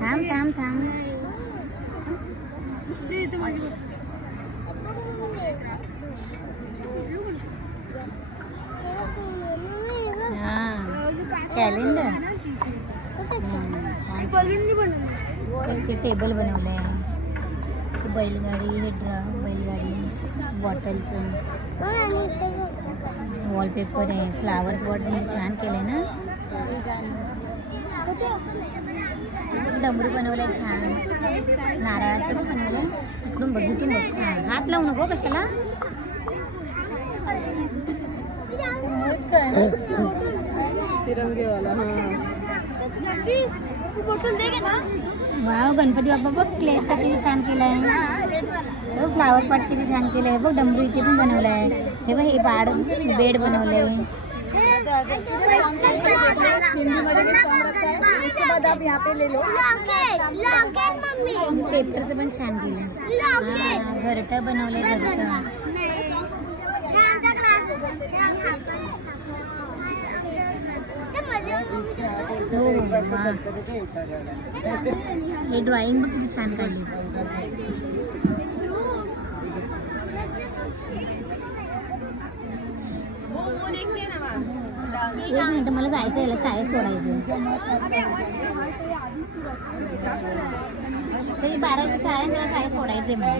थांब थांब थांब. कॅलेंडर छान. एक ते टेबल बनवलंय. बैलगाडी, हे बैलगाडी, बॉटलचं वॉलपेपर आहे. फ्लावर पॉट छान केलंय ना. डमरू बनवलंय छान. नारळाचं पण बनवलंय. इकडून बघितून बघ. हात लावू नको कशाला. तिरंगेवाला. वाव, गणपती बाप्पा बघ क्लेचा किती छान केलाय. फ्लावर पॉट किती छान केलंय बघ. डमरू इथे पण बनवलाय. हे बघ, हे बेड बनवलंय. हिंदी मध्ये सॉन्ग रखा है, उसके बाद आप यहाँ पे ले लो. पेपरचं पण छान केलं. घरटं बनवलंय. घरटं हो. हे ड्रॉइंग बघ किती छान काढली. एक मिनिट, मला जायचं याला शाळेत सोडायचं. तरी 12ची शाळा आहे, मला शाळेत सोडायचंय मला.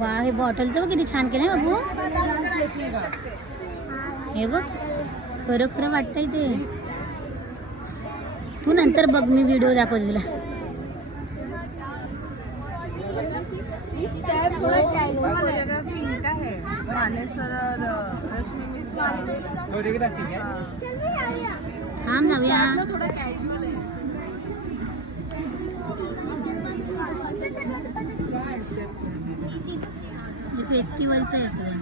वा, हे बॉटलचं बघ किती छान केलंय बाबू. हे बघ, खरं खरं वाटतंय ते. तू नंतर बघ, मी व्हिडिओ दाखवते तुला. थांब जाऊया. हे फेस्टिवलचं आहे सगळं.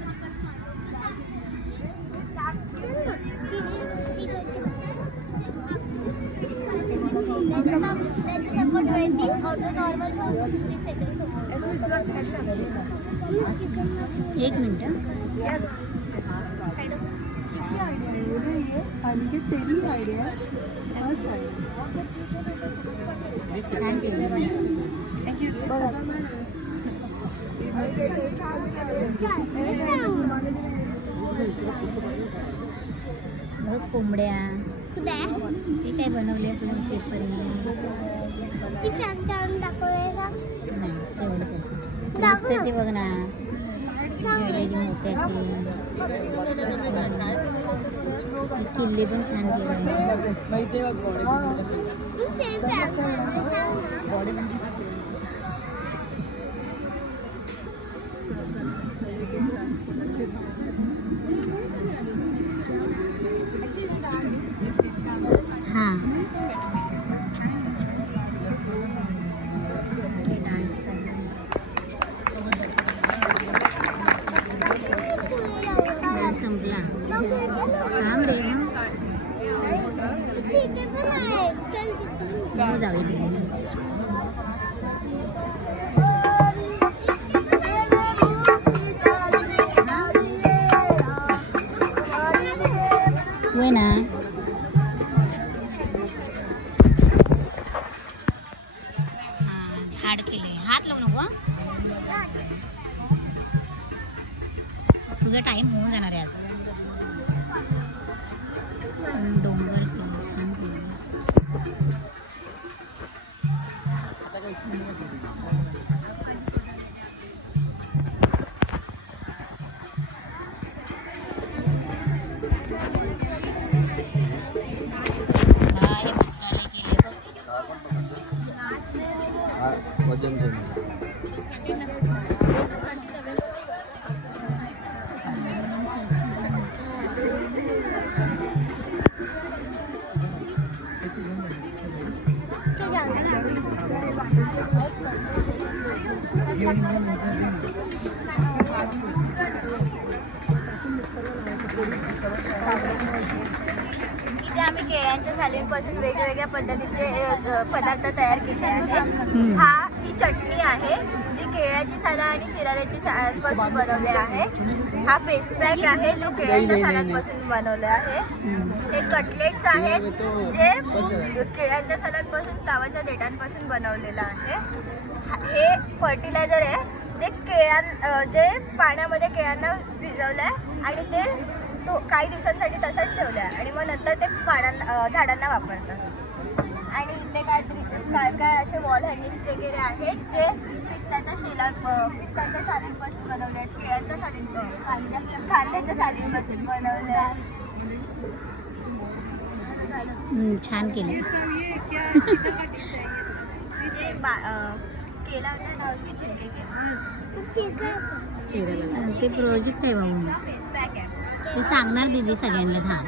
एक मिनिट. छान केलं. बघ कोंबड्या. ते काय बनवले आपल्या पेपरने. नाही, तेवढंच आहे. दिसतंय ते बघ ना. ज्वेलरी मोत्याची. किल्ले पण छान केले. हां, संपला. थांब रे. जाऊया. होय ना. झाड केले. हात लावू नको. तुझा टाइम होऊन जाणार आहे आज. डोंगर छान केलं. इथे आम्ही केळ्यांच्या सालींपासून वेगवेगळ्या पद्धतीचे पदार्थ तयार केले आहेत. ही चटणी आहे जी केळ्याची सालं आणि शिराऱ्याची सालांपासून बनवले आहे. हा फेस पॅक आहे जो केळ्याच्या सालांपासून बनवले आहे. हे कटलेट्स आहेत जे केळ्यांच्या सालांपासून गावाच्या देठांपासून बनवलेलं आहे. हे फर्टिलायझर आहे जे पाण्यामध्ये केळ्यांना भिजवलं आहे आणि ते काही दिवसांसाठी तसंच ठेवलं आहे आणि मग नंतर ते झाडांना वापरतात. आणि इथे काय असे वॉल हँगिंग्स वगैरे आहेत जे पिस्ताच्या सालींपासून बनवले आहेत. केळ्यांच्या कांद्याच्या सालींपासून बनवले आहेत. छान केलं. केला होता ना उसके छिलके के ते प्रोजेक्ट आहे भाऊ. फेस पॅक आहे. ते सांगणार दीदी सगळ्यांना. हा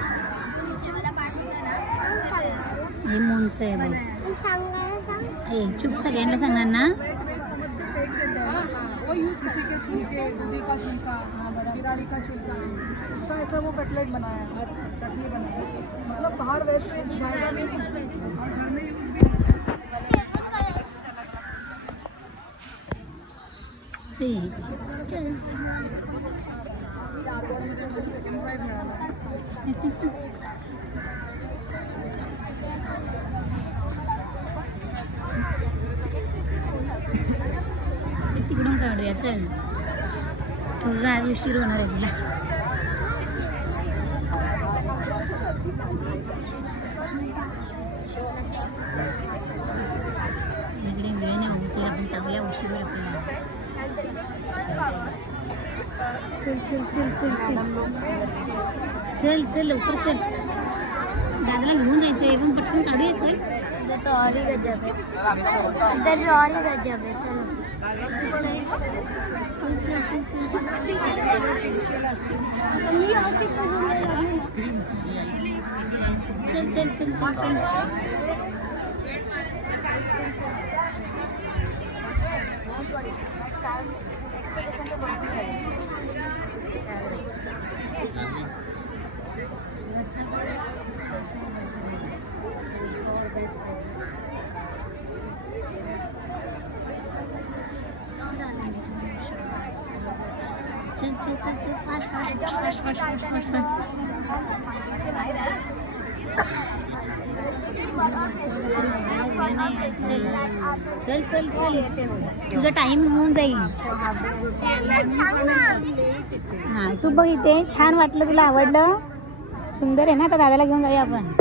हे मोनचं आहे बघ. ए चुप सगळ्यांना सांगणार ना. वो यूज किसी के छिलके, दूधी का छिलका, शिराली का छिलका, इसका ऐसा वो कटलेट बनाया, चटनी बनाया. मतलब बाहर वैसे जाएगा नहीं और घर में यूज भी ठीक. तिकडून काढूया चल. तुझा आज उशीर होणार आहे तुला. इकडे वेळ नाही होऊ. आपण चांगल्या उशीर होईल आपल्याला. चल चल चल चल चल चल चल लवकर चल. दादाला घेऊन जायचं आहे पण पटकन काढूया. चल तो और ही गजब है. इधर भी और ही गजब है. चल चल चल चल चल. चल चल चल चल fast fast fast fast fast fast fast. चल चल चल तुझा टाइम होऊन जाईल. हा तू बघ इथे छान वाटलं. तुला आवडलं? सुंदर आहे ना. तर दादाला घेऊन जाऊया आपण.